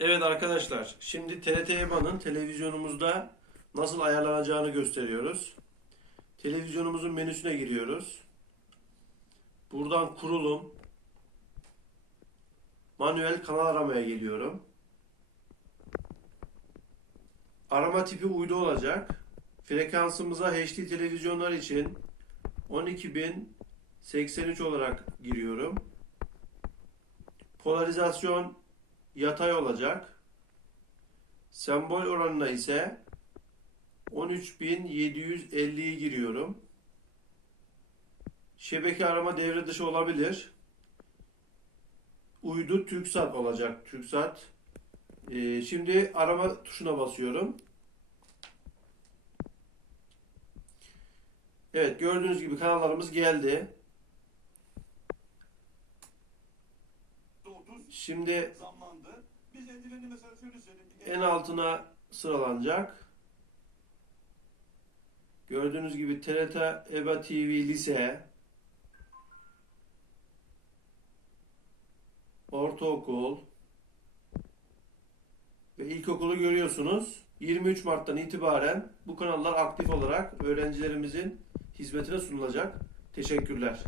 Evet arkadaşlar, şimdi TRT EBA'nın televizyonumuzda nasıl ayarlanacağını gösteriyoruz. Televizyonumuzun menüsüne giriyoruz. Buradan kurulum, manuel kanal aramaya geliyorum. Arama tipi uydu olacak. Frekansımıza HD televizyonlar için 12083 olarak giriyorum. Polarizasyon yatay olacak. Sembol oranına ise 13750'yi giriyorum. Şebeke arama devre dışı olabilir. Uydu TürkSat olacak. TürkSat. Ee, şimdi arama tuşuna basıyorum. Evet gördüğünüz gibi kanallarımız geldi. Şimdi en altına sıralanacak. Gördüğünüz gibi TRT EBA TV lise, ortaokul ve ilkokulu görüyorsunuz. 23 Mart'tan itibaren bu kanallar aktif olarak öğrencilerimizin hizmetine sunulacak. Teşekkürler.